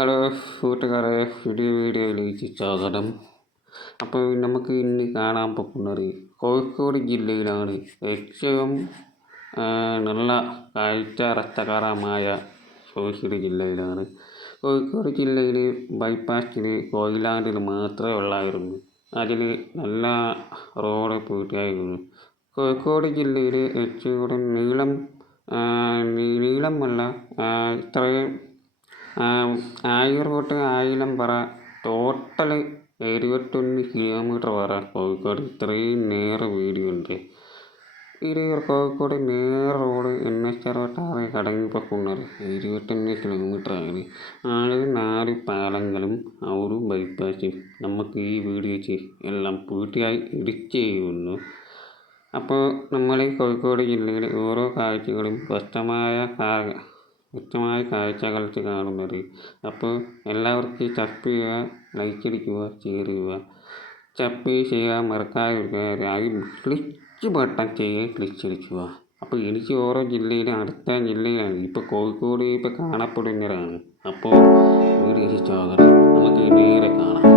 Hello കൂട്ടുകാരെ, വീഡിയോയിലേക്ക് സ്വാഗതം. അപ്പോൾ നമുക്ക് ഇന്ന് കാണാൻ പോകുന്നത് കോഴിക്കോട് ജില്ലയിലാണ് ഏറ്റവും നല്ല കാഴ്ച രസകരമായ കോഴിക്കോട് ജില്ലയിലാണ്. കോഴിക്കോട് ജില്ലയിൽ ബൈപ്പാസിൽ കോയിലാണ്ടിൽ മാത്രമേ ഉള്ളായിരുന്നു. അതിൽ നല്ല റോഡ് പൂർത്തിയായിരുന്നു. കോഴിക്കോട് ജില്ലയിൽ ഏറ്റവും നീളമല്ല ഇത്രയും 1000 പറ ടോട്ടൽ 71 കിലോമീറ്റർ വരെ കോഴിക്കോട് ഇത്രയും നേരെ വീതിയുണ്ട്. ഇത് കോഴിക്കോട് നേരെ റോഡ് NH66 കടങ്ങിപ്പോക്കുന്നത് 21 കിലോമീറ്റർ ആണ്. 4 പാലങ്ങളും ഒരു ബൈപ്പാസും നമുക്ക് ഈ വീഡിയോ എല്ലാം പൂർത്തിയായി എഡിറ്റ് ചെയ്യുന്നു. അപ്പോൾ നമ്മൾ കോഴിക്കോട് ജില്ലയിലെ ഓരോ കാഴ്ചകളും വ്യക്തമായ കാഴ്ചകൾ കാണുന്നത്. അപ്പോൾ എല്ലാവർക്കും ചെയ്യുക, ലൈക്ക് അടിക്കുക, ഷെയർ ചെയ്യുക, ചെയ്യാൻ മറക്കാതിരിക്കുക. ക്ലിക്ക് ബട്ടൺ ക്ലിക്ക് അടിക്കുക. അപ്പോൾ എനിക്ക് ഓരോ ജില്ലയിലും അടുത്ത ജില്ലയിലാണ് ഇപ്പോൾ കോഴിക്കോട് കാണപ്പെടുന്നതാണ്. അപ്പോൾ വീഡിയോ സ്വാഗതം. നമുക്ക് നേരെ കാണാം.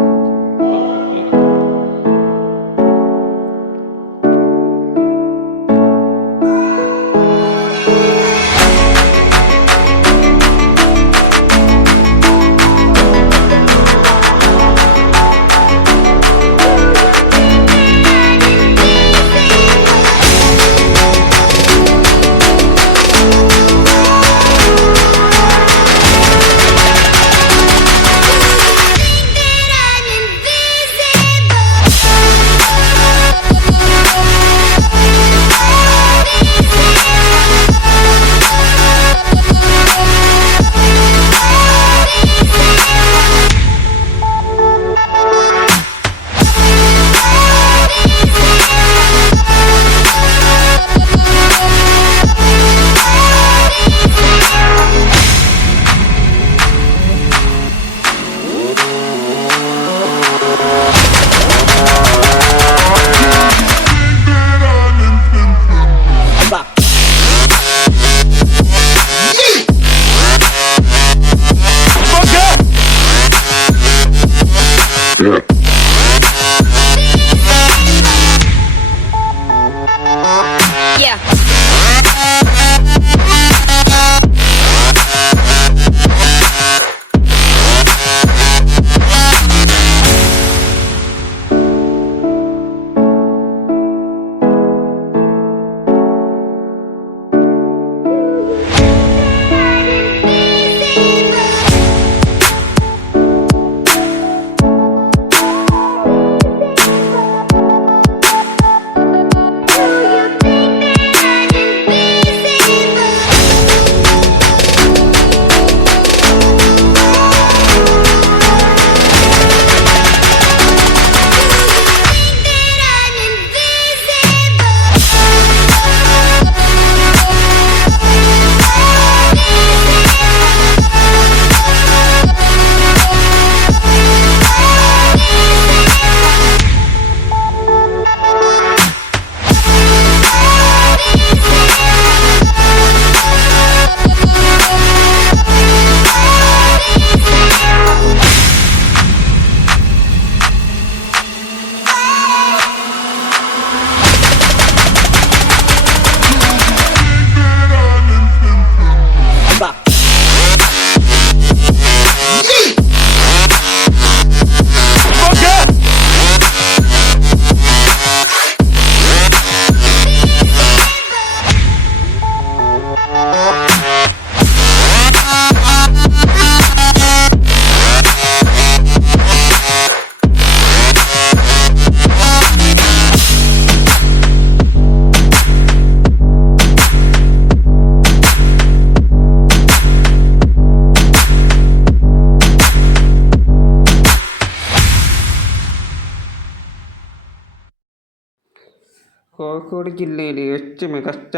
കോഴിക്കോട് ജില്ലയിൽ ഏറ്റവും മികച്ച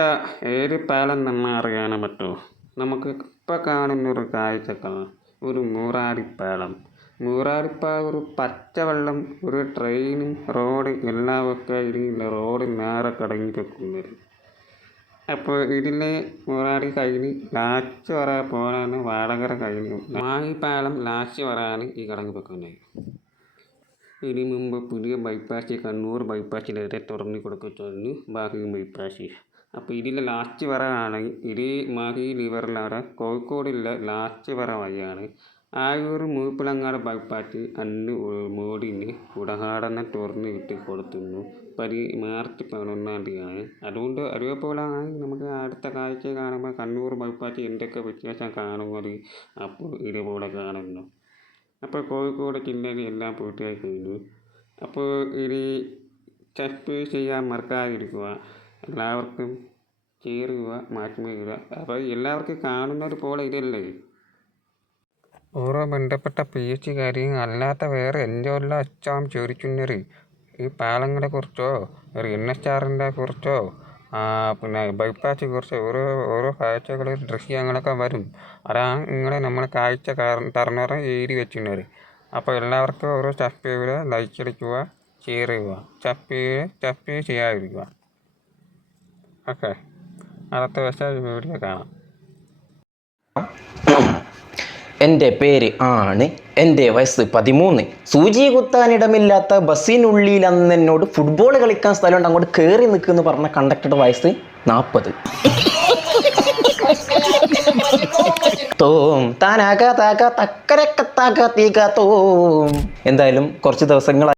പാലം എന്ന് അറിയാനും പറ്റുമോ? നമുക്ക് ഇപ്പോൾ കാണുന്നൊരു കാഴ്ചകൾ ഒരു മൂറാടിപ്പാലം. ഒരു പച്ചവെള്ളം, ഒരു ട്രെയിനും റോഡ് എല്ലാമൊക്കെ റോഡ് നേരെ കടങ്ങി വെക്കുന്നത്. അപ്പോൾ ഇതിലെ പോരാടി കഴിഞ്ഞ് ലാസ്റ്റ് വര പോലാണ് വാടകര കഴിഞ്ഞു. മാഹിപ്പാലം ലാസ്റ്റ് വരാണ് ഈ കടങ്ങ് വെക്കുന്നത്. ഇതിന് മുമ്പ് പുതിയ ബൈപ്പാസ് കണ്ണൂർ ബൈപ്പാസിലേറെ തുറന്നു കൊടുക്കുന്നു മാഹി ബൈപ്പാസ്. അപ്പോൾ ഇതിലെ ലാസ്റ്റ് വര ആണെങ്കിൽ ഇത് മാഹി ലിവറിലാണ് കോഴിക്കോടുള്ള ലാസ്റ്റ് വര വഴിയാണ്. ആയൂർ മൂപ്പിലങ്ങാട് ബൈപ്പാസ് അന്ന് മോഡിന് ഉദ്ഘാടനം തുറന്നു വിട്ട് കൊടുത്തുന്നു. മാർച്ച് 11 അതുകൊണ്ട് അതേപോലെയാണ് നമുക്ക് അടുത്ത കാഴ്ച കാണുമ്പോൾ കണ്ണൂർ ബൈപ്പാസ് എന്തൊക്കെ വ്യത്യാസം കാണുന്നത് അപ്പോൾ ഇതുപോലെ കാണുന്നു. അപ്പോൾ കോഴിക്കോട് ജില്ലയിൽ എല്ലാം പൂർത്തിയായി കഴിഞ്ഞു. അപ്പോൾ ഇത് സബ്സ്ക്രൈബ് ചെയ്യാൻ മറക്കാതിരിക്കുക. എല്ലാവർക്കും ചേരുക, മാറ്റുക. അപ്പോൾ എല്ലാവർക്കും കാണുന്നത് പോലെ ഇതല്ലേ ഓരോ ബന്ധപ്പെട്ട PH കാര്യം അല്ലാത്ത വേറെ എന്തെല്ലാം എക്സാം ചോദിക്കുന്നത് ഈ പാലങ്ങളെക്കുറിച്ചോ ഒരു NSRൻ്റെ കുറിച്ചോ പിന്നെ ബൈപ്പാസിനെ കുറിച്ചോ ഓരോ കാഴ്ചകൾ ദൃശ്യങ്ങളൊക്കെ വരും. അതാണ് നിങ്ങളെ നമ്മൾ കാഴ്ച തരണവരെ എഴുതി വെച്ചിരുന്നത്. അപ്പോൾ എല്ലാവർക്കും ഓരോ സബ്സ്ക്രൈബ് ലൈക്ക് അടിക്കുക, ഷെയർ ചെയ്യുക, സബ്സ്ക്രൈബ് ചെയ്യാതിരിക്കുക. ഓക്കെ, അടുത്ത ദിവസം വീഡിയോ കാണാം. എൻ്റെ പേര് ആണ്, എൻ്റെ വയസ്സ് 13. സൂചി കുത്താനിടമില്ലാത്ത ബസ്സിനുള്ളിൽ അന്ന് എന്നോട് ഫുട്ബോൾ കളിക്കാൻ സ്ഥലമുണ്ട്, അങ്ങോട്ട് കയറി നിൽക്കുമെന്ന് പറഞ്ഞ കണ്ടക്ടറുടെ വയസ്സ് 40. തോം താനാകാ താക തക്കരക്കത്താക തീക തോം. എന്തായാലും കുറച്ച് ദിവസങ്ങൾ